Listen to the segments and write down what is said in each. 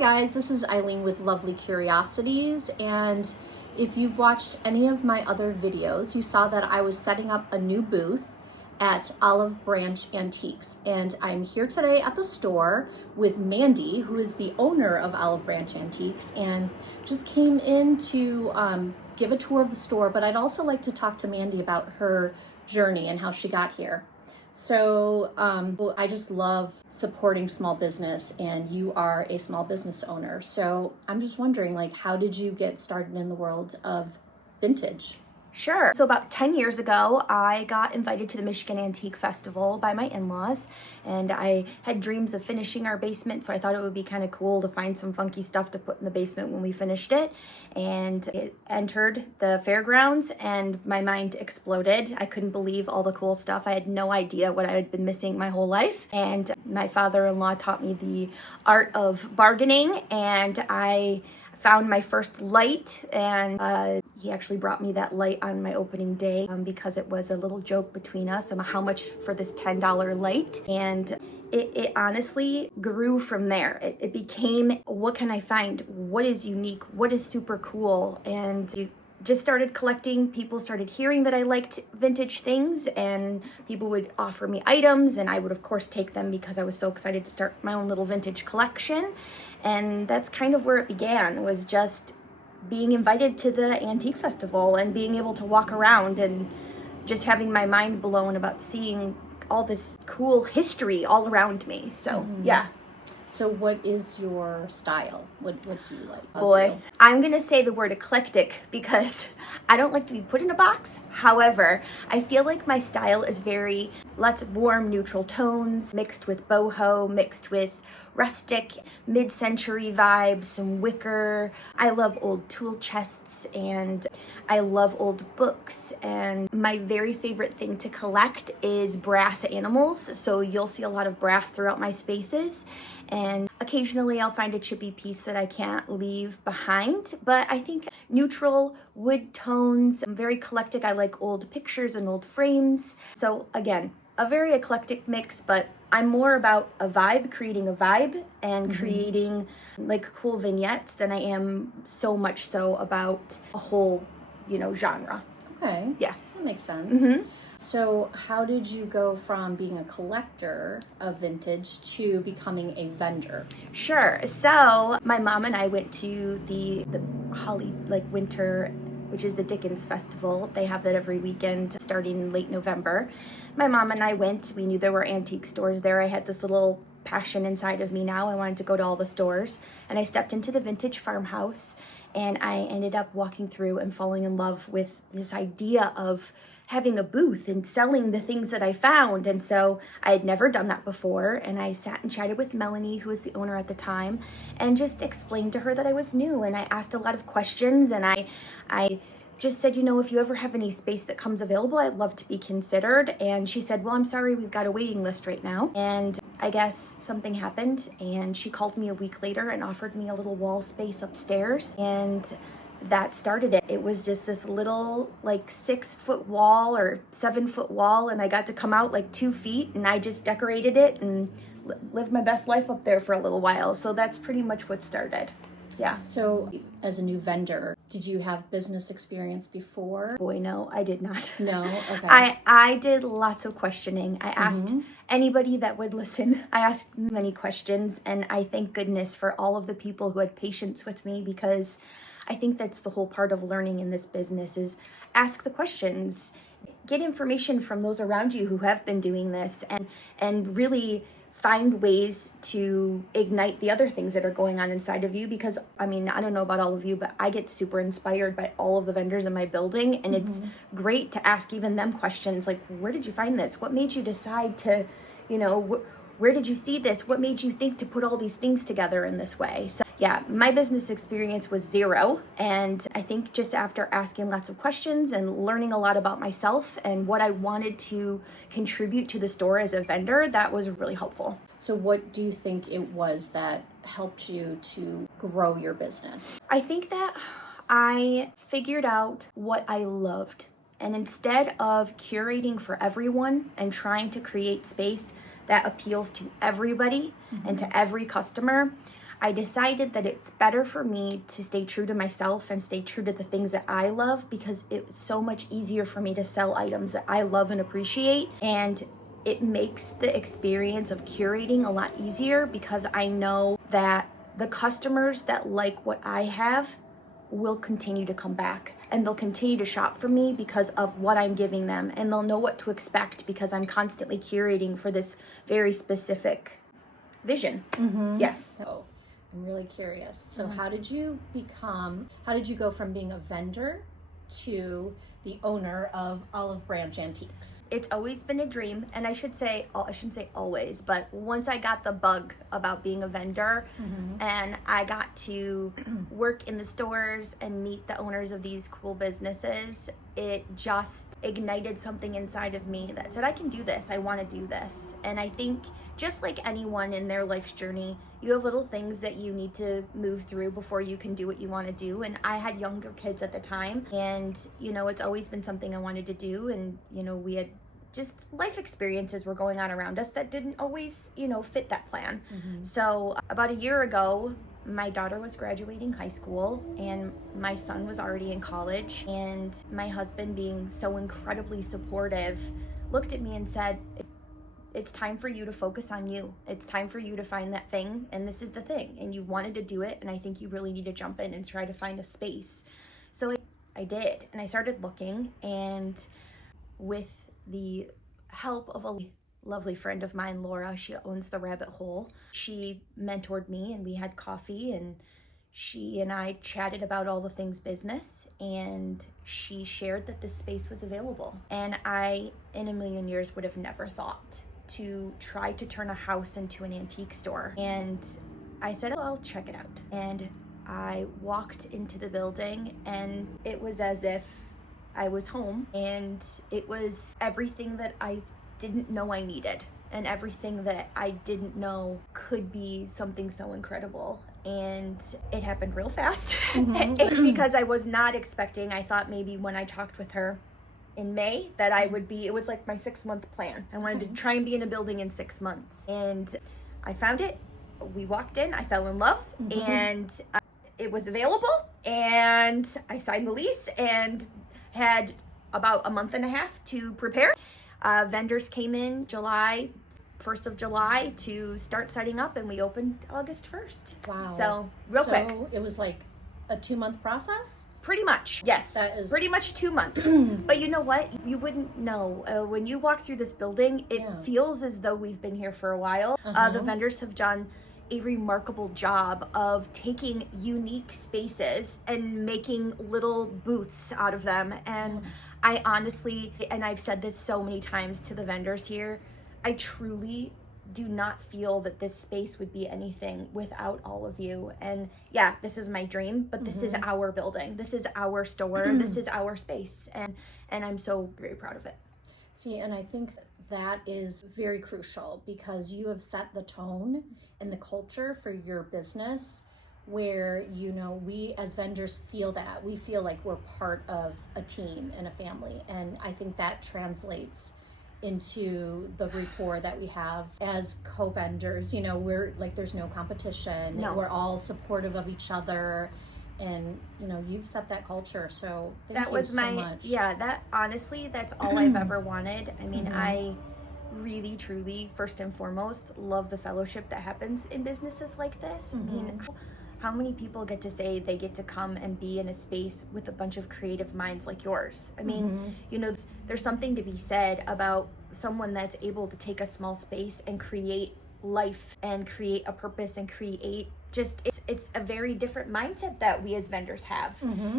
guys, this is Eileen with Lovely Curiosities, and if you've watched any of my other videos, you saw that I was setting up a new booth at Olive Branch Antiques, and I'm here today at the store with Mandy, who is the owner of Olive Branch Antiques, and just came in to give a tour of the store. But I'd also like to talk to Mandy about her journey and how she got here. So I just love supporting small business, and you are a small business owner. So I'm just wondering, like, how did you get started in the world of vintage? Sure. So about 10 years ago, I got invited to the Michigan Antique Festival by my in-laws, and I had dreams of finishing our basement, so I thought it would be kind of cool to find some funky stuff to put in the basement when we finished it. And it entered the fairgrounds, and my mind exploded. I couldn't believe all the cool stuff. I had no idea what I had been missing my whole life. And my father-in-law taught me the art of bargaining, and I found my first light, and he actually brought me that light on my opening day because it was a little joke between us on how much for this $10 light. And it honestly grew from there. It became, what can I find? What is unique? What is super cool? And you just started collecting. People started hearing that I liked vintage things, and people would offer me items, and I would of course take them because I was so excited to start my own little vintage collection. And that's kind of where it began, was just being invited to the antique festival and being able to walk around and just having my mind blown about seeing all this cool history all around me. So yeah. So what is your style? What do you like? Boy, I'm gonna say the word eclectic because I don't like to be put in a box. However, I feel like my style is very lots of warm, neutral tones mixed with boho, mixed with rustic, mid-century vibes, some wicker. I love old tool chests, and I love old books. And my very favorite thing to collect is brass animals. So you'll see a lot of brass throughout my spaces. And occasionally I'll find a chippy piece that I can't leave behind. But I think neutral wood tones, I'm very eclectic. I like old pictures and old frames. So again, a very eclectic mix, but I'm more about a vibe, creating a vibe and creating like cool vignettes than I am so much so about a whole, genre. Okay. Yes. That makes sense. So how did you go from being a collector of vintage to becoming a vendor? Sure. So my mom and I went to the Holly Winter, which is the Dickens Festival. They have that every weekend starting in late November. My mom and I went. We knew there were antique stores there. I had this little passion inside of me now. I wanted to go to all the stores. And I stepped into the vintage farmhouse, and I ended up walking through and falling in love with this idea of having a booth and selling the things that I found. And so I had never done that before, and I sat and chatted with Melanie, who was the owner at the time, and just explained to her that I was new, and I asked a lot of questions, and I just said, if you ever have any space that comes available, I'd love to be considered. And she said, well, I'm sorry, we've got a waiting list right now. And I guess something happened, and she called me a week later and offered me a little wall space upstairs, and that started it. It was just this little 6-foot wall or 7-foot wall, and I got to come out 2 feet, and I just decorated it and lived my best life up there for a little while. So that's pretty much what started. Yeah. So as a new vendor, did you have business experience before? Boy, no, I did not. No? Okay. I did lots of questioning. I asked anybody that would listen. I asked many questions, and I thank goodness for all of the people who had patience with me, because I think that's the whole part of learning in this business, is ask the questions, get information from those around you who have been doing this, and really find ways to ignite the other things that are going on inside of you. Because I don't know about all of you, but I get super inspired by all of the vendors in my building, and it's great to ask even them questions like, where did you find this? What made you decide to, where did you see this? What made you think to put all these things together in this way? So yeah, my business experience was zero. And I think just after asking lots of questions and learning a lot about myself and what I wanted to contribute to the store as a vendor, that was really helpful. So what do you think it was that helped you to grow your business? I think that I figured out what I loved. And instead of curating for everyone and trying to create space that appeals to everybody and to every customer, I decided that it's better for me to stay true to myself and stay true to the things that I love, because it's so much easier for me to sell items that I love and appreciate. And it makes the experience of curating a lot easier, because I know that the customers that like what I have will continue to come back, and they'll continue to shop for me because of what I'm giving them, and they'll know what to expect because I'm constantly curating for this very specific vision. Yes. Oh, I'm really curious. So how did you go from being a vendor to the owner of Olive Branch Antiques? It's always been a dream, and I shouldn't say always, but once I got the bug about being a vendor and I got to work in the stores and meet the owners of these cool businesses, it just ignited something inside of me that said, I can do this, I want to do this. And I think just like anyone in their life's journey, you have little things that you need to move through before you can do what you want to do. And I had younger kids at the time, and it's always been something I wanted to do. And we had just life experiences were going on around us that didn't always fit that plan. So about a year ago, my daughter was graduating high school and my son was already in college, and my husband, being so incredibly supportive, looked at me and said, it's time for you to focus on you. It's time for you to find that thing, and this is the thing, and you wanted to do it, and I think you really need to jump in and try to find a space. So I did, and I started looking, and with the help of a lovely friend of mine, Laura, she owns the Rabbit Hole, she mentored me, and we had coffee, and she and I chatted about all the things business, and she shared that this space was available. And I, in a million years, would have never thought to try to turn a house into an antique store. And I said, I'll check it out. And I walked into the building, and it was as if I was home, and it was everything that I didn't know I needed, and everything that I didn't know could be something so incredible. And it happened real fast because I was not expecting. I thought maybe when I talked with her in May that it was like my 6-month plan. I wanted to try and be in a building in 6 months, and I found it. We walked in, I fell in love, and it was available, and I signed the lease and had about a month and a half to prepare. Vendors came in 1st of July to start setting up, and we opened August 1st. Wow. So real quick. So it was like a 2-month process? Pretty much, yes. That is pretty much 2 months. But you know what? You wouldn't know. When you walk through this building, it feels as though we've been here for a while. The vendors have done a remarkable job of taking unique spaces and making little booths out of them. And I honestly, and I've said this so many times to the vendors here, I truly do not feel that this space would be anything without all of you. And yeah, this is my dream, but this is our building. This is our store. This is our space. And I'm so very proud of it. See, and I think that is very crucial, because you have set the tone and the culture for your business, where we as vendors feel that. We feel like we're part of a team and a family. And I think that translates into the rapport that we have as co-vendors. We're like, there's no competition. No. We're all supportive of each other, and you've set that culture. So thank you so much. That honestly, that's all I've ever wanted. I mean, I really, truly, first and foremost, love the fellowship that happens in businesses like this. I mean, how many people get to say they get to come and be in a space with a bunch of creative minds like yours? I mean, there's something to be said about someone that's able to take a small space and create life and create a purpose and create it's a very different mindset that we as vendors have.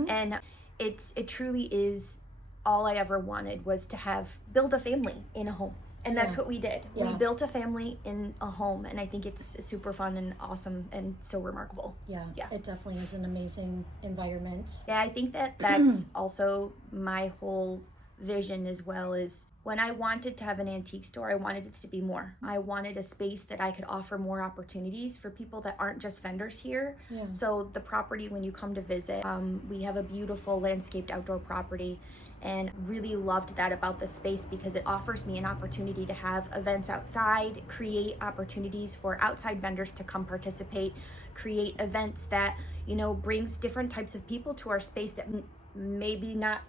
And it truly is all I ever wanted, was to build a family in a home. And that's what we did. We built a family in a home, and I think it's super fun and awesome and so remarkable. Yeah, it definitely is an amazing environment. Yeah, I think that's also my whole vision as well is when I wanted to have an antique store, I wanted it to be more. I wanted a space that I could offer more opportunities for people that aren't just vendors here. Yeah. So the property, when you come to visit, we have a beautiful landscaped outdoor property, and really loved that about the space because it offers me an opportunity to have events outside, create opportunities for outside vendors to come participate, create events that, you know, brings different types of people to our space that maybe not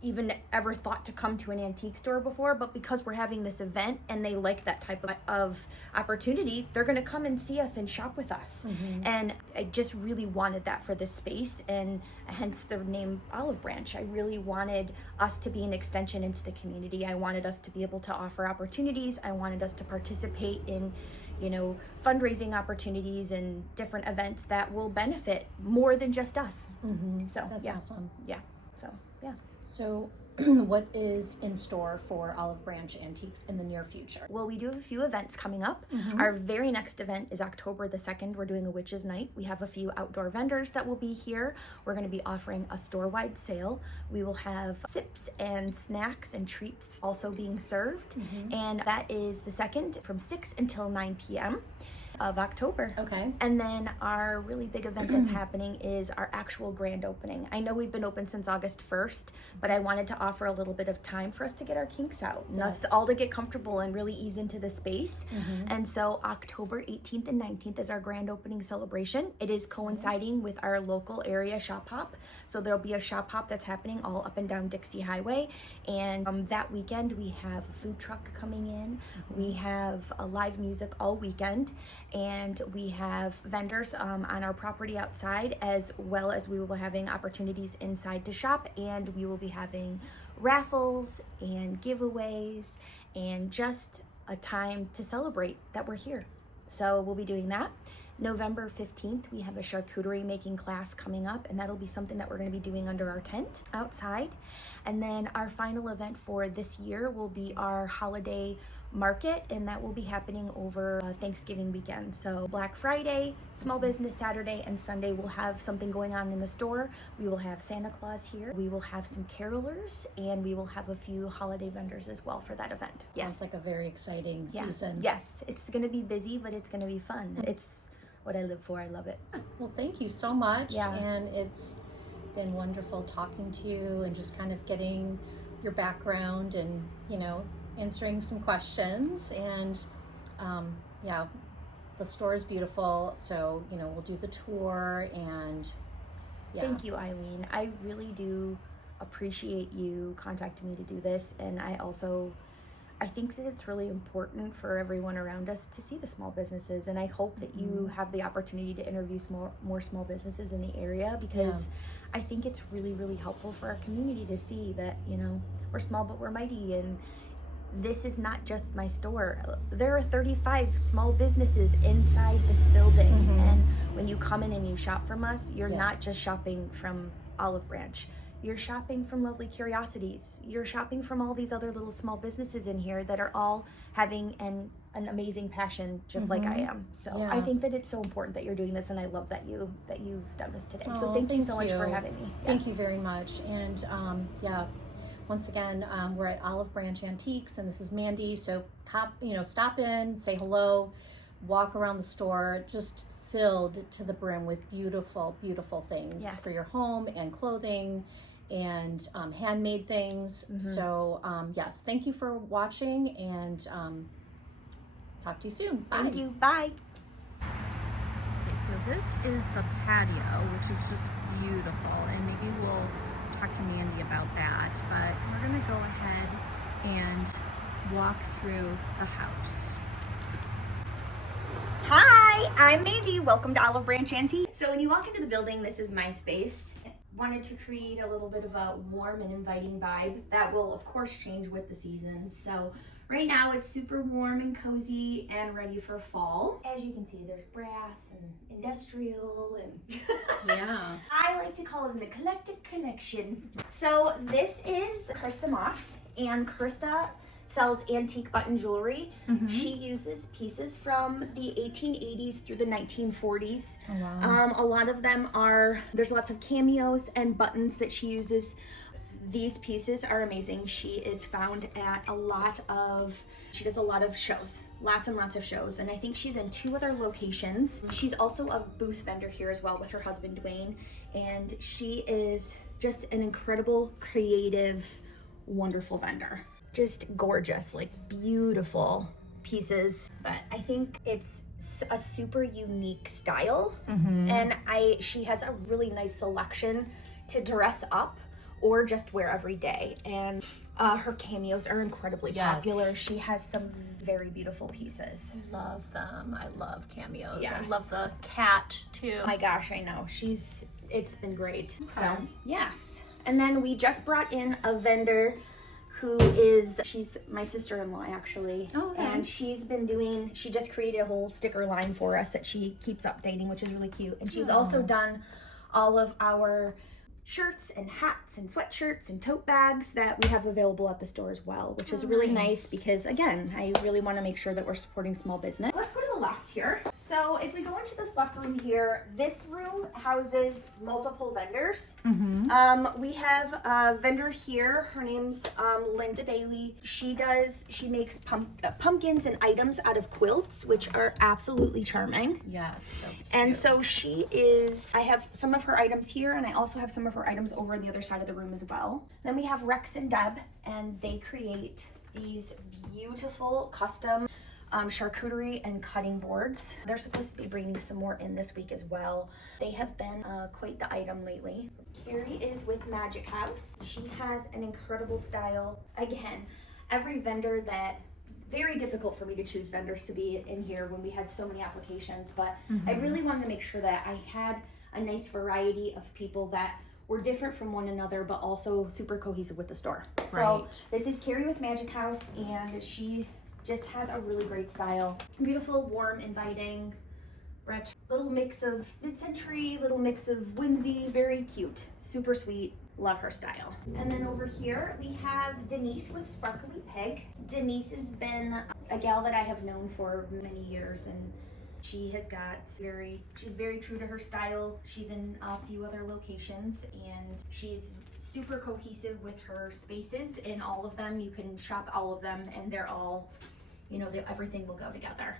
even ever thought to come to an antique store before, but because we're having this event and they like that type of opportunity, they're going to come and see us and shop with us. And I just really wanted that for this space, and hence the name Olive Branch. I really wanted us to be an extension into the community. I wanted us to be able to offer opportunities. I wanted us to participate in, you know, fundraising opportunities and different events that will benefit more than just us. So That's awesome. Yeah. So yeah. So what is in store for Olive Branch Antiques in the near future? Well, we do have a few events coming up. Our very next event is October the 2nd. We're doing a witches night. We have a few outdoor vendors that will be here. We're going to be offering a store-wide sale. We will have sips and snacks and treats also being served. And that is the 2nd from 6 until 9 p.m. of October. Okay. And then our really big event that's happening is our actual grand opening. I know we've been open since August 1st, but I wanted to offer a little bit of time for us to get our kinks out and us all to get comfortable and really ease into the space. And so October 18th and 19th is our grand opening celebration. It is coinciding with our local area shop hop. So there'll be a shop hop that's happening all up and down Dixie Highway. And that weekend we have a food truck coming in. We have a live music all weekend. And we have vendors on our property outside, as well as we will be having opportunities inside to shop, and we will be having raffles and giveaways and just a time to celebrate that we're here. So we'll be doing that. November 15th, we have a charcuterie making class coming up, and that'll be something that we're going to be doing under our tent outside. And then our final event for this year will be our holiday market, and that will be happening over Thanksgiving weekend. So Black Friday, Small Business Saturday, and Sunday we'll have something going on in the store. We will have Santa Claus here. We will have some carolers, and we will have a few holiday vendors as well for that event. Sounds like a very exciting season. Yes, it's going to be busy, but it's going to be fun. It's what I live for. I love it. Well, thank you so much. And it's been wonderful talking to you and just kind of getting your background and, you know, answering some questions. And yeah, the store is beautiful, so, you know, we'll do the tour. And Thank you, Eileen. I really do appreciate you contacting me to do this, and I think that it's really important for everyone around us to see the small businesses, and I hope that you have the opportunity to interview more small businesses in the area, because I think it's really, really helpful for our community to see that, you know, we're small but we're mighty, and this is not just my store. There are 35 small businesses inside this building, and when you come in and you shop from us, you're not just shopping from Olive Branch. You're shopping from Lovely Curiosities. You're shopping from all these other little small businesses in here that are all having an amazing passion, just like I am. So I think that it's so important that you're doing this, and I love that you've done this today. So thank you so much for having me. Thank you very much. And once again, we're at Olive Branch Antiques, and this is Mandy. So stop in, say hello, walk around the store, just filled to the brim with beautiful, beautiful things for your home and clothing and handmade things. So yes, thank you for watching, and talk to you soon. Bye. Thank you. Bye. Okay, so this is the patio, which is just beautiful, and maybe we'll talk to Mandy about that, but we're gonna go ahead and walk through the house. Hi, I'm Mandy. Welcome to Olive Branch Antique. So when you walk into the building, this is my space. Wanted to create a little bit of a warm and inviting vibe that will of course change with the seasons. So right now it's super warm and cozy and ready for fall. As you can see, there's brass and industrial and I like to call it an eclectic connection. So this is Krista Moss, and Krista sells antique button jewelry. She uses pieces from the 1880s through the 1940s. Oh, wow. A lot of them there's lots of cameos and buttons that she uses. These pieces are amazing. She is found at she does a lot of shows, lots and lots of shows. And I think she's in 2 other locations. She's also a booth vendor here as well with her husband, Dwayne. And she is just an incredible, creative, wonderful vendor. Just gorgeous, like beautiful pieces. But I think it's a super unique style. And she has a really nice selection to dress up or just wear every day. And her cameos are incredibly popular. She has some very beautiful pieces. Love them. I love cameos. Yes. I love the cat too. Oh my gosh, I know. It's been great. Okay. So yes. And then we just brought in a vendor she's my sister-in-law actually. Oh, okay. And she just created a whole sticker line for us that she keeps updating, which is really cute. And she's also done all of our shirts and hats and sweatshirts and tote bags that we have available at the store as well, which is really nice because, again, I really want to make sure that we're supporting small business. Let's go to the left here. So if we go into this left room here, this room houses multiple vendors. We have a vendor here. Her name's Linda Bailey. She makes pumpkins and items out of quilts, which are absolutely charming. Yes. So and so I have some of her items here, and I also have some of her items over on the other side of the room as well. Then we have Rex and Deb, and they create these beautiful custom charcuterie and cutting boards. They're supposed to be bringing some more in this week as well. They have been quite the item lately. Carrie is with Magic House. She has an incredible style. Again, every vendor very difficult for me to choose vendors to be in here when we had so many applications, but I really wanted to make sure that I had a nice variety of people that were different from one another, but also super cohesive with the store. So this is Carrie with Magic House, and she just has a really great style. Beautiful, warm, inviting, retro, little mix of mid-century, little mix of whimsy, very cute, super sweet. Love her style. And then over here we have Denise with Sparkly Pig. Denise has been a gal that I have known for many years, and she's very true to her style. She's in a few other locations, and she's super cohesive with her spaces. In all of them, you can shop all of them, and they're all, everything will go together.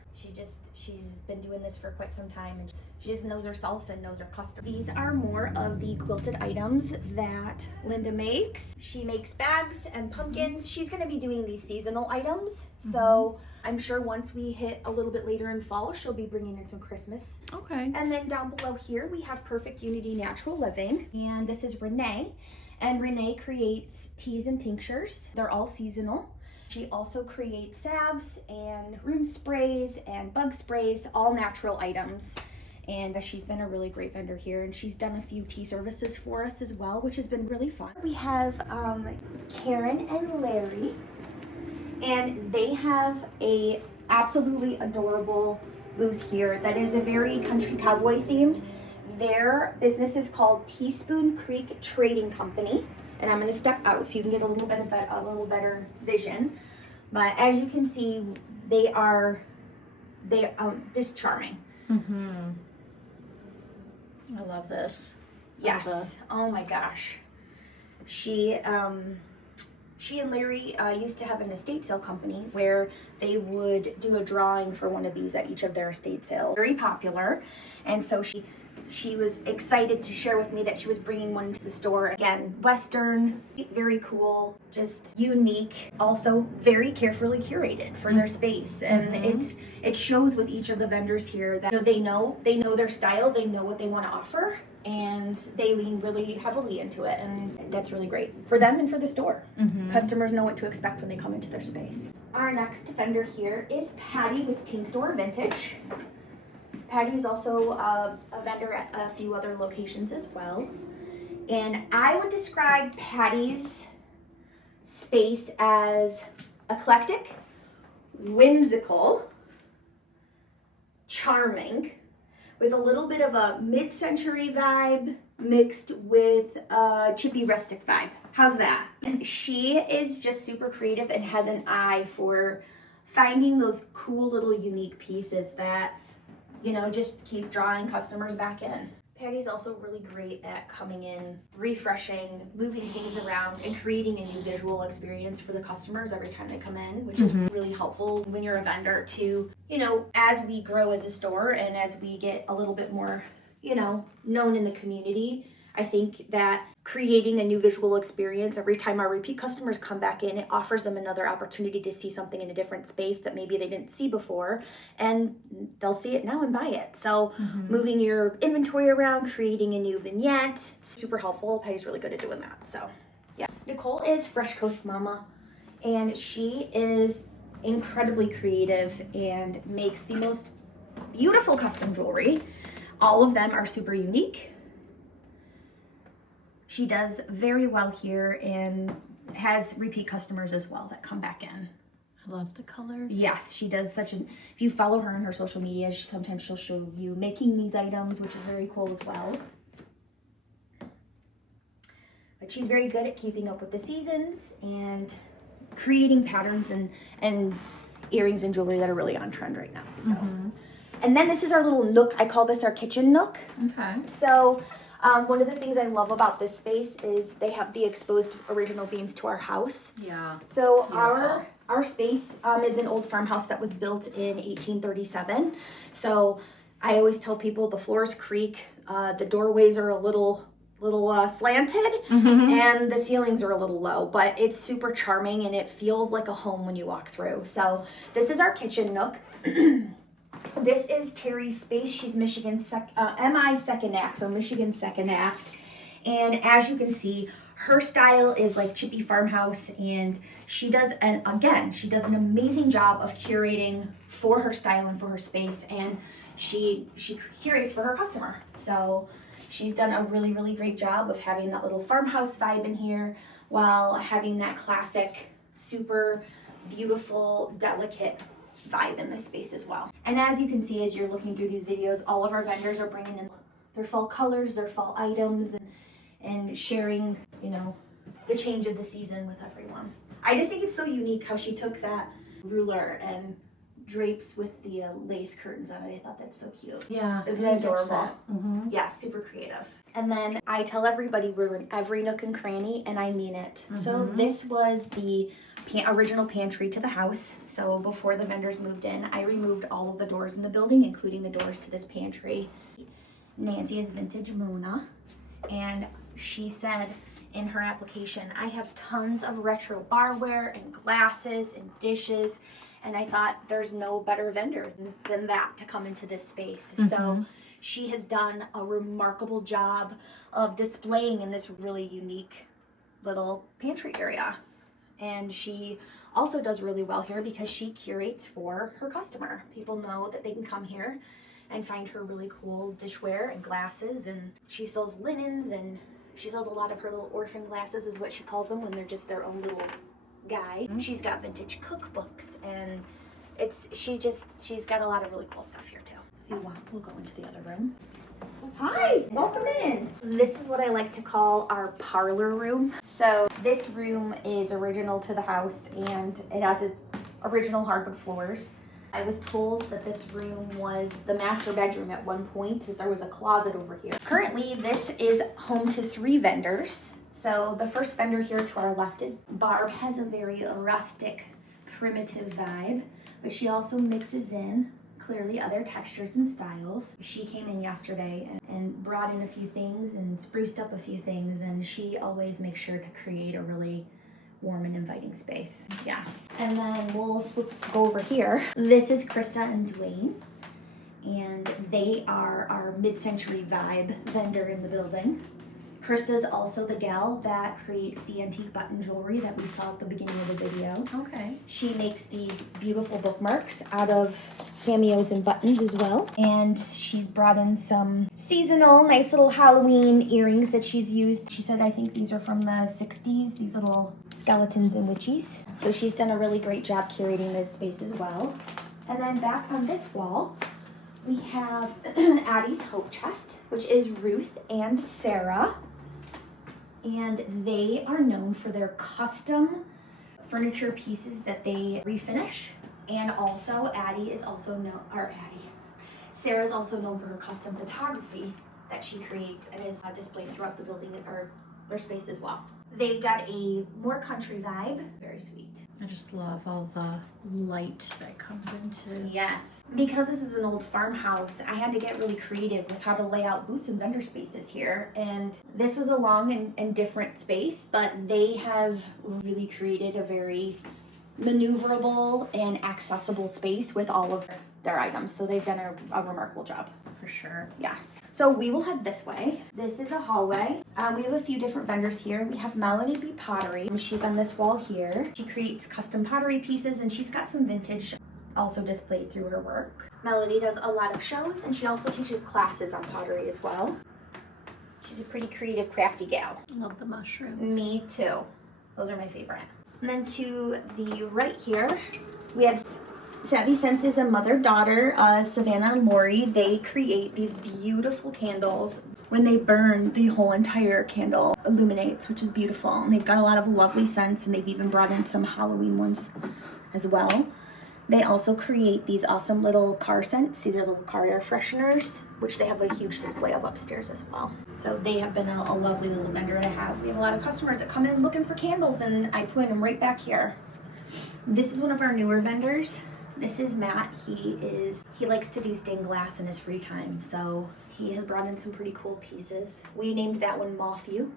She's been doing this for quite some time, and she just knows herself and knows her customers. These are more of the quilted items that Linda makes. She makes bags and pumpkins. She's going to be doing these seasonal items, so I'm sure once we hit a little bit later in fall, she'll be bringing in some Christmas. Okay. And then down below here, we have Perfect Unity Natural Living, and this is Renee. And Renee creates teas and tinctures. They're all seasonal. She also creates salves and room sprays and bug sprays, all natural items. And she's been a really great vendor here, and she's done a few tea services for us as well, which has been really fun. We have Karen and Larry, and they have a absolutely adorable booth here that is a very country cowboy themed. Their business is called Teaspoon Creek Trading Company, and I'm going to step out so you can get a little better vision. But as you can see, they are just charming. I love this. Yes. Oh my gosh. She and Larry used to have an estate sale company where they would do a drawing for one of these at each of their estate sales. Very popular, and so she was excited to share with me that she was bringing one to the store. Again, Western, very cool, just unique, also very carefully curated for their space. And it shows with each of the vendors here that they know their style, they know what they want to offer, and they lean really heavily into it. And that's really great for them and for the store. Customers know what to expect when they come into their space. Our next vendor here is Patty with Pink Door Vintage. Patty is also a vendor at a few other locations as well. And I would describe Patty's space as eclectic, whimsical, charming, with a little bit of a mid-century vibe mixed with a chippy rustic vibe. How's that? She is just super creative and has an eye for finding those cool little unique pieces that just keep drawing customers back in. Patty's also really great at coming in, refreshing, moving things around, and creating a new visual experience for the customers every time they come in, which is really helpful when you're a vendor to, you know, as we grow as a store and as we get a little bit more, you know, known in the community. I think that creating a new visual experience every time our repeat customers come back in, it offers them another opportunity to see something in a different space that maybe they didn't see before, and they'll see it now and buy it. So moving your inventory around, creating a new vignette, super helpful. Patty's really good at doing that. So yeah. Nicole is Fresh Coast Mama, and she is incredibly creative and makes the most beautiful custom jewelry. All of them are super unique. She does very well here and has repeat customers as well that come back in. I love the colors. Yes, she does such an, if you follow her on her social media, sometimes she'll show you making these items, which is very cool as well. But she's very good at keeping up with the seasons and creating patterns and earrings and jewelry that are really on trend right now. So. And then this is our little nook. I call this our kitchen nook. Okay. So one of the things I love about this space is they have the exposed original beams to our house. Yeah. So beautiful. Our space is an old farmhouse that was built in 1837. So I always tell people the floors creak, the doorways are a little slanted, and the ceilings are a little low, but it's super charming and it feels like a home when you walk through. So this is our kitchen nook. This is Terry's space. She's Michigan MI Second Act, so Michigan Second Act. And as you can see, her style is like chippy farmhouse, and she does an amazing job of curating for her style and for her space, and she curates for her customer. So she's done a really, really great job of having that little farmhouse vibe in here while having that classic, super beautiful, delicate vibe in this space as well. And as you can see, as you're looking through these videos, all of our vendors are bringing in their fall colors, their fall items, and sharing, you know, the change of the season with everyone. I just think it's so unique how she took that ruler and drapes with the lace curtains on it. I thought that's so cute. Yeah. Isn't that adorable? Yeah, super creative. And then I tell everybody we're in every nook and cranny, and I mean it. So this was the original pantry to the house. So before the vendors moved in, I removed all of the doors in the building, including the doors to this pantry. Nancy is vintage Mona, and she said in her application, I have tons of retro barware and glasses and dishes, and I thought there's no better vendor than that to come into this space. So she has done a remarkable job of displaying in this really unique little pantry area. And she also does really well here because she curates for her customer. People know that they can come here and find her really cool dishware and glasses, and she sells linens, and she sells a lot of her little orphan glasses is what she calls them when they're just their own little guy. She's got vintage cookbooks, and she's got a lot of really cool stuff here too. If you want, we'll go into the other room. Hi, welcome in. This is what I like to call our parlor room. So this room is original to the house, and it has original hardwood floors. I was told that this room was the master bedroom at one point, that there was a closet over here. Currently, this is home to 3 vendors. So the first vendor here to our left is Barb. Has a very rustic, primitive vibe, but she also mixes in clearly other textures and styles. She came in yesterday and brought in a few things and spruced up a few things, and she always makes sure to create a really warm and inviting space. Yes. And then we'll go over here. This is Krista and Dwayne, and they are our mid-century vibe vendor in the building. Krista's also the gal that creates the antique button jewelry that we saw at the beginning of the video. Okay. She makes these beautiful bookmarks out of cameos and buttons as well. And she's brought in some seasonal, nice little Halloween earrings that she's used. She said, I think these are from the 60s, these little skeletons and witchies. So she's done a really great job curating this space as well. And then back on this wall, we have Addie's Hope Chest, which is Ruth and Sarah. And they are known for their custom furniture pieces that they refinish. And also Sarah's also known for her custom photography. that she creates and is displayed throughout the building or their space as well. They've got a more country vibe, very sweet. I just love all the light that comes into. Yes. Because this is an old farmhouse, I had to get really creative with how to lay out booths and vendor spaces here. And this was a long and different space, but they have really created a very maneuverable and accessible space with all of their items. So they've done a remarkable job. For sure. Yes. So we will head this way. This is a hallway. We have a few different vendors here. We have Melody B Pottery. She's on this wall here. She creates custom pottery pieces and she's got some vintage also displayed through her work. Melody does a lot of shows and she also teaches classes on pottery as well. She's a pretty creative, crafty gal. Love the mushrooms. Me too. Those are my favorite. And then to the right here, we have Savvy Senses and mother-daughter, Savannah and Lori. They create these beautiful candles. When they burn, the whole entire candle illuminates, which is beautiful. And they've got a lot of lovely scents, and they've even brought in some Halloween ones as well. They also create these awesome little car scents. These are little car air fresheners, which they have a huge display of upstairs as well. So they have been a lovely little vendor to have. We have a lot of customers that come in looking for candles, and I put them right back here. This is one of our newer vendors. This is Matt. He likes to do stained glass in his free time, so he has brought in some pretty cool pieces. We named that one Moth You.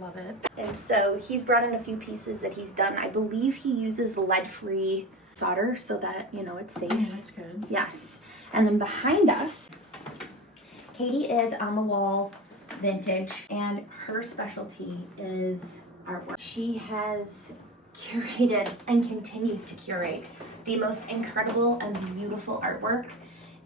Love it. And so he's brought in a few pieces that he's done. I believe he uses lead-free solder so that, you know, it's safe. Yeah, that's good. Yes. And then behind us, Katie is on the wall vintage, and her specialty is artwork. She has curated and continues to curate the most incredible and beautiful artwork.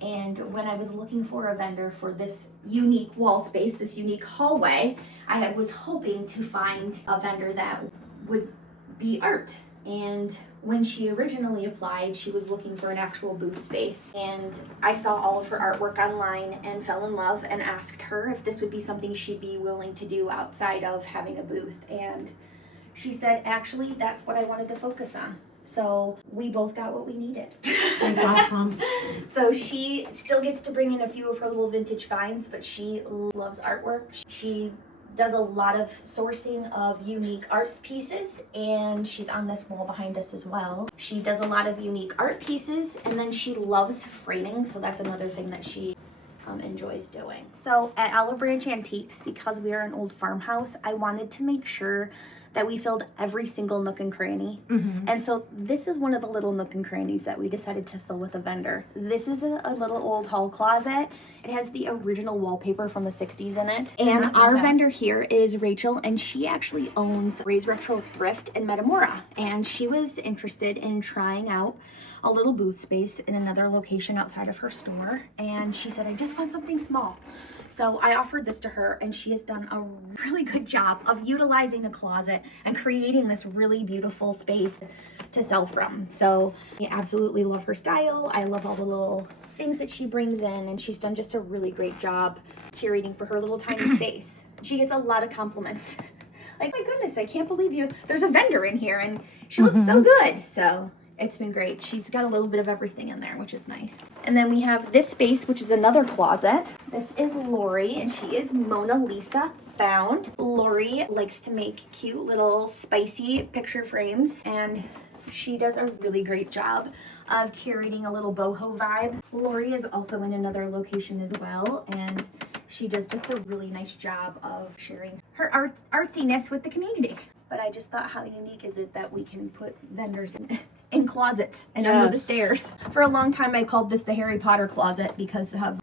And when I was looking for a vendor for this unique wall space, this unique hallway, I was hoping to find a vendor that would be art. And when she originally applied, she was looking for an actual booth space. And I saw all of her artwork online and fell in love and asked her if this would be something she'd be willing to do outside of having a booth. And she said, actually, that's what I wanted to focus on. So we both got what we needed. That's awesome. So she still gets to bring in a few of her little vintage finds, but she loves artwork. She does a lot of sourcing of unique art pieces, and she's on this wall behind us as well. She does a lot of unique art pieces, and then she loves framing, so that's another thing that she enjoys doing. So at Olive Branch Antiques, because we are an old farmhouse, I wanted to make sure that we filled every single nook and cranny. And so this is one of the little nook and crannies that we decided to fill with a vendor. This is a little old hall closet. It has the original wallpaper from the 60s in it. And our vendor here is Rachel, and she actually owns Ray's Retro Thrift in Metamora. And she was interested in trying out a little booth space in another location outside of her store. And she said, I just want something small. So I offered this to her, and she has done a really good job of utilizing the closet and creating this really beautiful space to sell from. So I absolutely love her style. I love all the little things that she brings in, and she's done just a really great job curating for her little tiny space. She gets a lot of compliments. Like, my goodness, I can't believe there's a vendor in here, and she looks so good. So it's been great. She's got a little bit of everything in there, which is nice. And then we have this space, which is another closet. This is Lori, and she is Mona Lisa bound. Lori likes to make cute little spicy picture frames, and she does a really great job of curating a little boho vibe. Lori is also in another location as well, and she does just a really nice job of sharing her artsiness with the community. But I just thought, how unique is it that we can put vendors in closets and under the stairs. For a long time, I called this the Harry Potter closet because of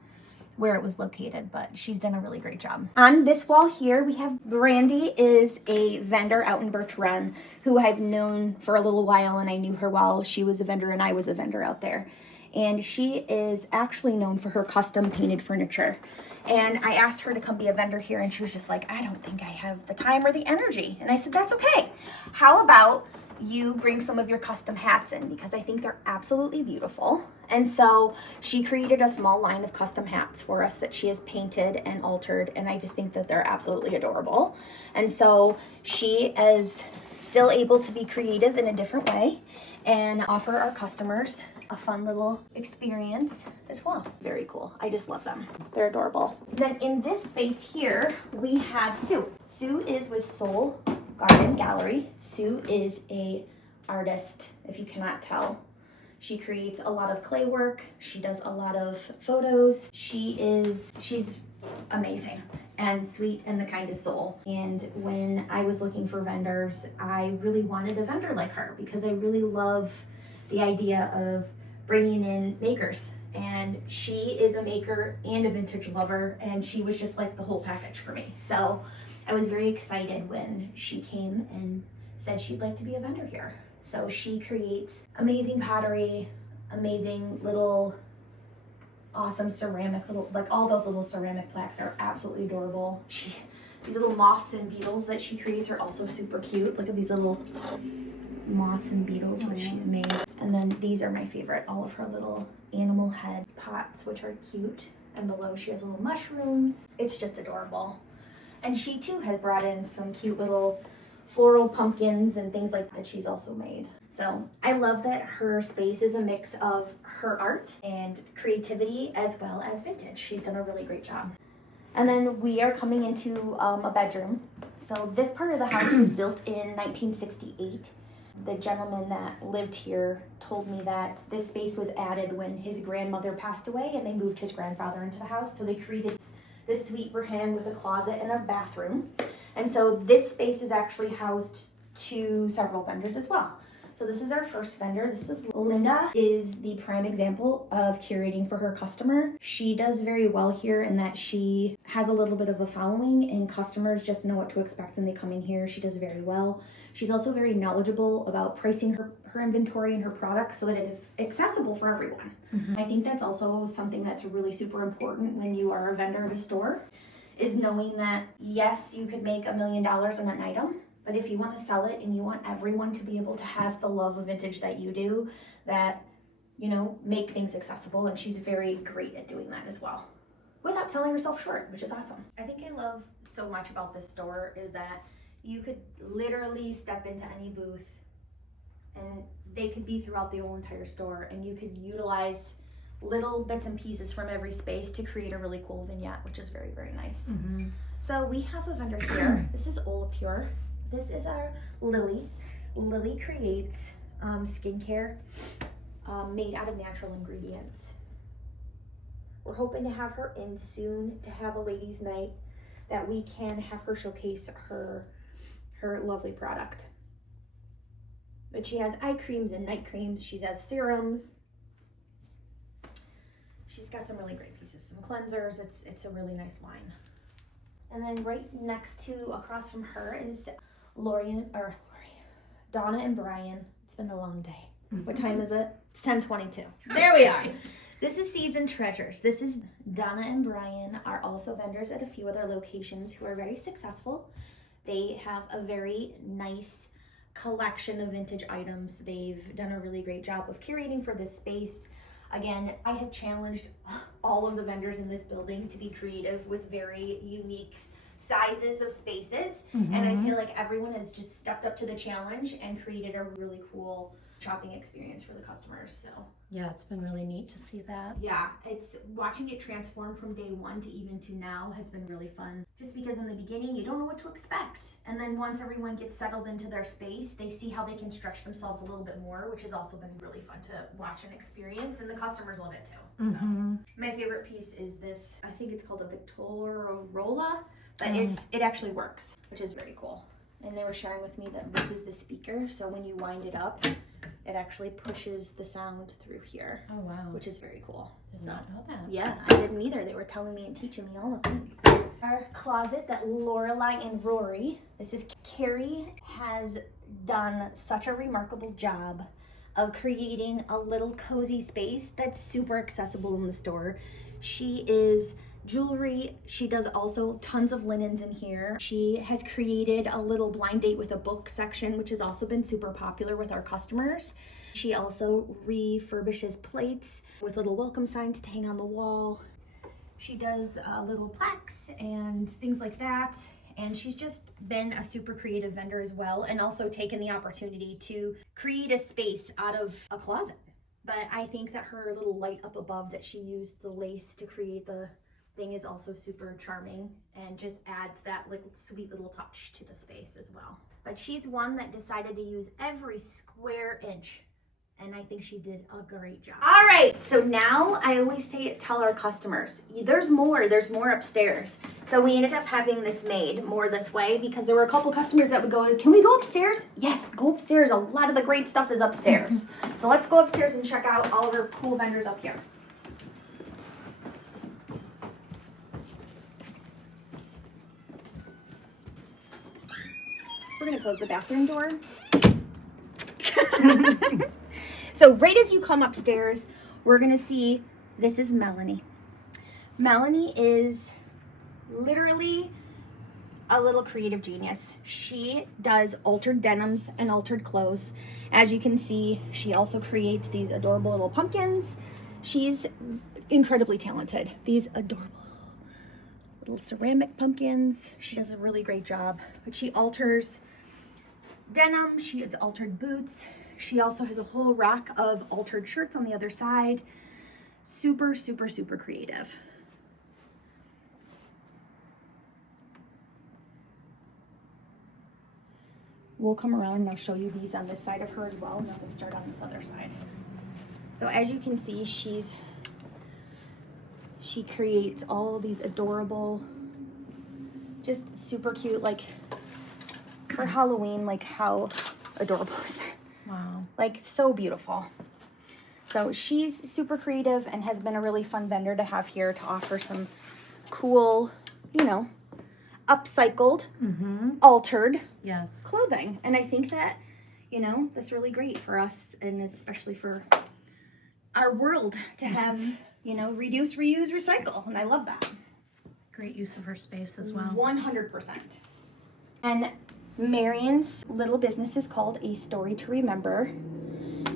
where it was located, but she's done a really great job. On this wall here, we have Brandy is a vendor out in Birch Run who I've known for a little while, and I knew her while she was a vendor and I was a vendor out there. And she is actually known for her custom painted furniture. And I asked her to come be a vendor here, and she was just like, I don't think I have the time or the energy. And I said, that's okay. How about you bring some of your custom hats in, because I think they're absolutely beautiful. And so she created a small line of custom hats for us that she has painted and altered, and I just think that they're absolutely adorable. And so she is still able to be creative in a different way and offer our customers a fun little experience as well. Very cool. I just love them. They're adorable. Then in this space here, we have Sue. Sue is with Soul Garden Gallery. Sue is a artist, if you cannot tell. She creates a lot of clay work. She does a lot of photos. She's amazing and sweet and the kindest soul. And when I was looking for vendors, I really wanted a vendor like her because I really love the idea of bringing in makers. And she is a maker and a vintage lover, and she was just like the whole package for me. So I was very excited when she came and said she'd like to be a vendor here. So she creates amazing pottery, amazing little awesome ceramic, like all those little ceramic plaques are absolutely adorable. These little moths and beetles that she creates are also super cute. Look at these little moths and beetles that she's made. And then these are my favorite, all of her little animal head pots, which are cute. And below she has little mushrooms. It's just adorable. And she too has brought in some cute little floral pumpkins and things like that she's also made. So I love that her space is a mix of her art and creativity as well as vintage. She's done a really great job. And then we are coming into a bedroom. So this part of the house was built in 1968. The gentleman that lived here told me that this space was added when his grandmother passed away and they moved his grandfather into the house. So they created this suite for him with a closet and a bathroom. And so this space is actually housed to several vendors as well. So this is our first vendor. This is Linda, is the prime example of curating for her customer. She does very well here in that she has a little bit of a following and customers just know what to expect when they come in here. She does very well. She's also very knowledgeable about pricing her inventory and her products so that it is accessible for everyone. I think that's also something that's really super important when you are a vendor at a store, is knowing that yes, you could make $1 million on an item, but if you want to sell it and you want everyone to be able to have the love of vintage that you do, that, you know, make things accessible. And she's very great at doing that as well without selling herself short, which is awesome. I think I love so much about this store is that you could literally step into any booth and they could be throughout the whole entire store, and you could utilize little bits and pieces from every space to create a really cool vignette, which is very, very nice. So we have a vendor here. This is Olapure. This is our Lily. Lily creates skincare made out of natural ingredients. We're hoping to have her in soon to have a ladies' night that we can have her showcase her lovely product. But she has eye creams and night creams. She has serums. She's got some really great pieces, some cleansers. It's a really nice line. And then right next to, across from her is Donna and Brian. It's been a long day. What time is it? It's 10:22. There we are. This is Seasoned Treasures. This is Donna and Brian are also vendors at a few other locations who are very successful. They have a very nice collection of vintage items. They've done a really great job of curating for this space. Again, I have challenged all of the vendors in this building to be creative with very unique sizes of spaces. And I feel like everyone has just stepped up to the challenge and created a really cool shopping experience for the customers. So yeah, it's been really neat to see that. yeah, it's watching it transform from day one to even to now has been really fun. Just because in the beginning you don't know what to expect, and then once everyone gets settled into their space, they see how they can stretch themselves a little bit more, which has also been really fun to watch and experience, and the customers love it too. So my favorite piece is this, I think it's called a Victorola, but it actually works, which is very cool. And they were sharing with me that this is the speaker, so when you wind it up, it actually pushes the sound through here. Oh wow. Which is very cool. Did not know that. Yeah, I didn't either. They were telling me and teaching me all the things. Our closet that Lorelai and Rory, this is Carrie, has done such a remarkable job of creating a little cozy space that's super accessible in the store. She is jewelry. She does also tons of linens in here. She has created a little blind date with a book section, which has also been super popular with our customers. She also refurbishes plates with little welcome signs to hang on the wall. She does little plaques and things like that. And she's just been a super creative vendor as well, and also taken the opportunity to create a space out of a closet. But I think that her little light up above that she used the lace to create the thing is also super charming and just adds that like sweet little touch to the space as well. But she's one that decided to use every square inch, and I think she did a great job. All right, so now I always tell our customers, there's more upstairs. So we ended up having this made more this way because there were a couple customers that would go, can we go upstairs? Yes, go upstairs. A lot of the great stuff is upstairs. So let's go upstairs and check out all of our cool vendors up here. We're gonna close the bathroom door. So right as you come upstairs, we're gonna see, this is Melanie. Melanie is literally a little creative genius. She does altered denims and altered clothes. As you can see, she also creates these adorable little pumpkins. She's incredibly talented. These adorable little ceramic pumpkins. She does a really great job. But she alters denim, she has altered boots. She also has a whole rack of altered shirts on the other side. Super, super, super creative. We'll come around and I'll show you these on this side of her as well, and then we'll start on this other side. So as you can see, she creates all these adorable, just super cute, like for Halloween, like how adorable is that? Wow. Like so beautiful. So she's super creative and has been a really fun vendor to have here to offer some cool, you know, upcycled, altered clothing. And I think that, you know, that's really great for us, and especially for our world to have, you know, reduce, reuse, recycle. And I love that. Great use of her space as well. 100%. And Marion's little business is called A Story to Remember,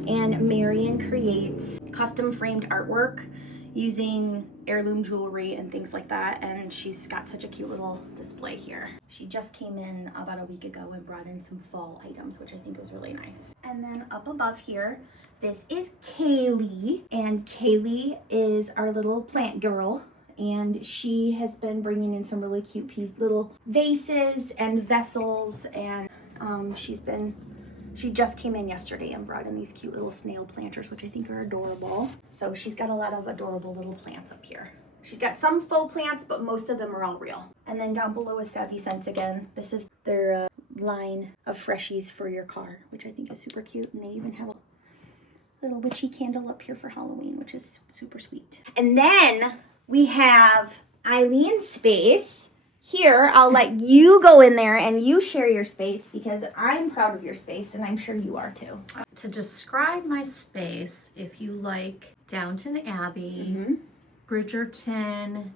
and Marion creates custom framed artwork using heirloom jewelry and things like that, and she's got such a cute little display here. She just came in about a week ago and brought in some fall items, which I think was really nice. And then up above here, this is Kaylee, and Kaylee is our little plant girl. And she has been bringing in some really cute little vases and vessels, and she just came in yesterday and brought in these cute little snail planters, which I think are adorable. So she's got a lot of adorable little plants up here. She's got some faux plants, but most of them are all real. And then down below is Savvy Scents again. This is their line of freshies for your car, which I think is super cute. And they even have a little witchy candle up here for Halloween, which is super sweet. And then we have Eileen's space. Here, I'll let you go in there and you share your space because I'm proud of your space and I'm sure you are too. To describe my space, if you like Downton Abbey, Bridgerton,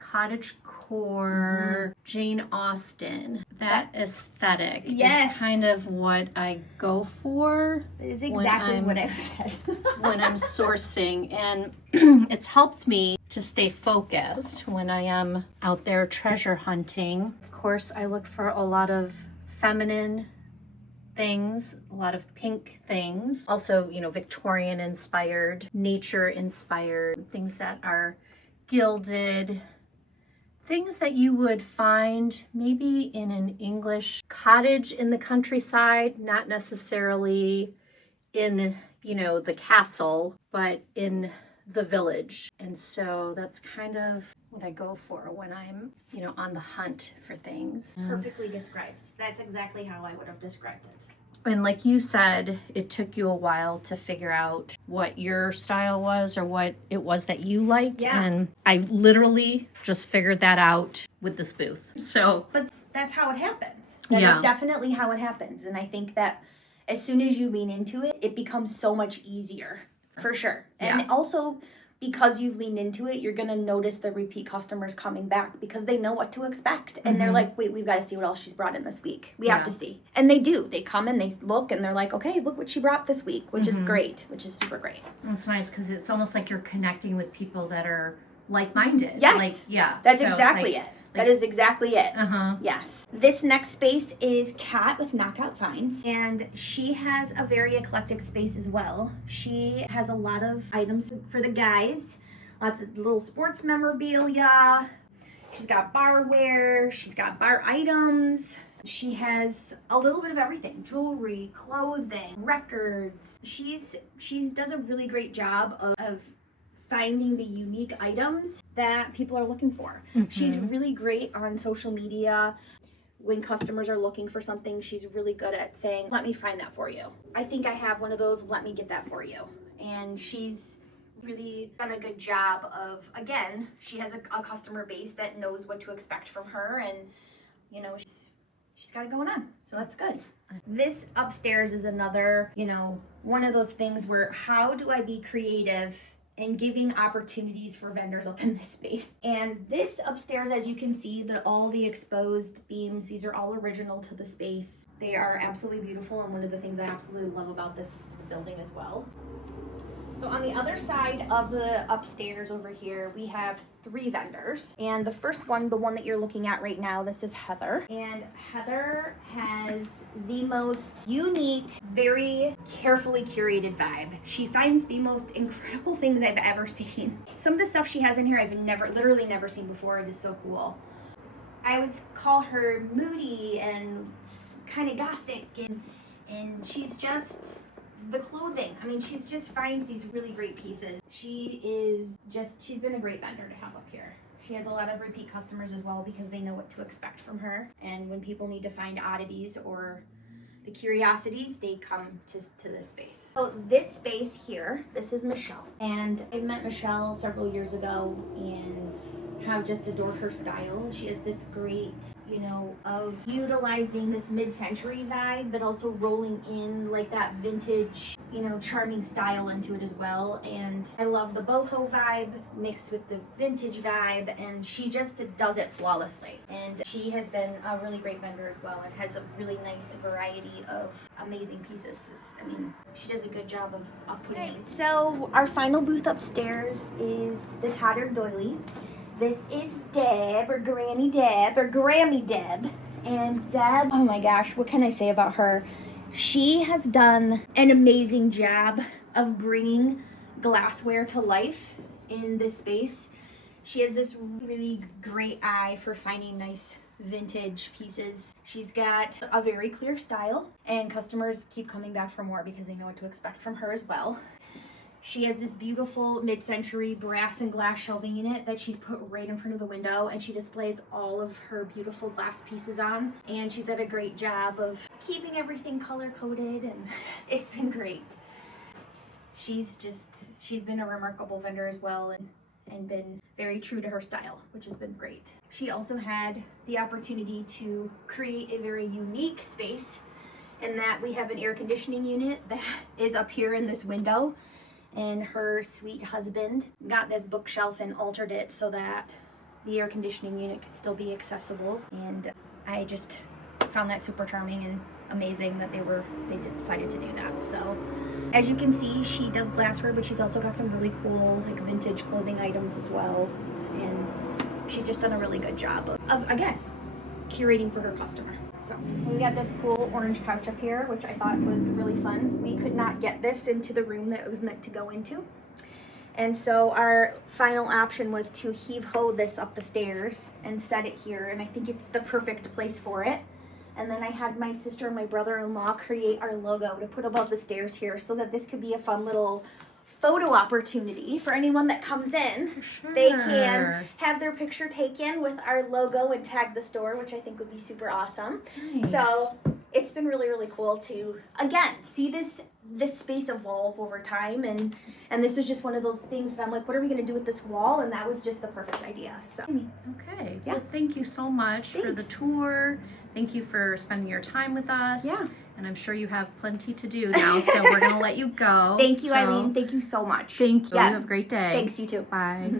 cottagecore, Jane Austen, that aesthetic is kind of what I go for. It is exactly what I said. when I'm sourcing, and it's helped me to stay focused when I am out there treasure hunting. Of course, I look for a lot of feminine things, a lot of pink things. Also, you know, Victorian inspired, nature inspired, things that are gilded, things that you would find maybe in an English cottage in the countryside, not necessarily in, you know, the castle, but in the village. And so that's kind of what I go for when I'm, you know, on the hunt for things. Perfectly describes. That's exactly how I would have described it. And like you said, it took you a while to figure out what your style was or what it was that you liked. Yeah. And I literally just figured that out with this booth. So, but that's how it happens. That is definitely how it happens. And I think that as soon as you lean into it, it becomes so much easier. For sure. And also, because you've leaned into it, you're going to notice the repeat customers coming back because they know what to expect. And they're like, wait, we've got to see what else she's brought in this week. We have to see. And they do. They come and they look and they're like, okay, look what she brought this week, which is great, which is super great. It's nice because it's almost like you're connecting with people that are like-minded. Yes. Like, That's exactly it. That is exactly it. Uh-huh. Yes. This next space is Kat with Knockout Finds, and she has a very eclectic space as well. She has a lot of items for the guys, lots of little sports memorabilia. She's got barware, she's got bar items. She has a little bit of everything: jewelry, clothing, records. She does a really great job of finding the unique items that people are looking for. She's really great on social media. When customers are looking for something, she's really good at saying, let me find that for you. I think I have one of those, let me get that for you. And she's really done a good job of, again, she has a customer base that knows what to expect from her, and you know, she's got it going on, so that's good. This upstairs is another, you know, one of those things where how do I be creative and giving opportunities for vendors up in this space. And this upstairs, as you can see, all the exposed beams, these are all original to the space. They are absolutely beautiful, and one of the things I absolutely love about this building as well. So on the other side of the upstairs over here, we have 3 vendors. And the first one, the one that you're looking at right now, this is Heather. And Heather has the most unique, very carefully curated vibe. She finds the most incredible things I've ever seen. Some of the stuff she has in here I've literally never seen before. It is so cool. I would call her moody and kind of gothic, and she's just, the clothing, I mean, she's just finds these really great pieces. She's been a great vendor to have up here. She has a lot of repeat customers as well because they know what to expect from her. And when people need to find oddities or the curiosities, they come to this space. So this space here, this is Michelle. And I met Michelle several years ago and have just adored her style. She has this great, you know, of utilizing this mid-century vibe, but also rolling in like that vintage, you know, charming style into it as well. And I love the boho vibe mixed with the vintage vibe, and she just does it flawlessly. And she has been a really great vendor as well and has a really nice variety of amazing pieces. I mean, she does a good job of putting it. So our final booth upstairs is the Tattered Doily. This is Deb, or Granny Deb, or Grammy Deb. And Deb, oh my gosh, what can I say about her? She has done an amazing job of bringing glassware to life in this space. She has this really great eye for finding nice vintage pieces. She's got a very clear style, and customers keep coming back for more because they know what to expect from her as well. She has this beautiful mid-century brass and glass shelving unit that she's put right in front of the window, and she displays all of her beautiful glass pieces on. And she's done a great job of keeping everything color-coded, and it's been great. She's been a remarkable vendor as well, and been very true to her style, which has been great. She also had the opportunity to create a very unique space in that we have an air conditioning unit that is up here in this window. And her sweet husband got this bookshelf and altered it so that the air conditioning unit could still be accessible. And I just found that super charming and amazing that they decided to do that. So as you can see, she does glassware, but she's also got some really cool like vintage clothing items as well. And she's just done a really good job of again, curating for her customer. So we got this cool orange couch up here, which I thought was really fun. We could not get this into the room that it was meant to go into. And so our final option was to heave-ho this up the stairs and set it here. And I think it's the perfect place for it. And then I had my sister and my brother-in-law create our logo to put above the stairs here so that this could be a fun little photo opportunity for anyone that comes in. Sure. They can have their picture taken with our logo and tag the store, which I think would be super awesome. Nice. So it's been really, really cool to, again, see this space evolve over time, and this was just one of those things that I'm like, what are we going to do with this wall? And that was just the perfect idea. So okay, yeah. Well, thank you so much for the tour. Thank you for spending your time with us. Yeah. And I'm sure you have plenty to do now, so we're going to let you go. Thank you, Eileen. Thank you so much. Thank you. Yeah. You have a great day. Thanks, you too. Bye.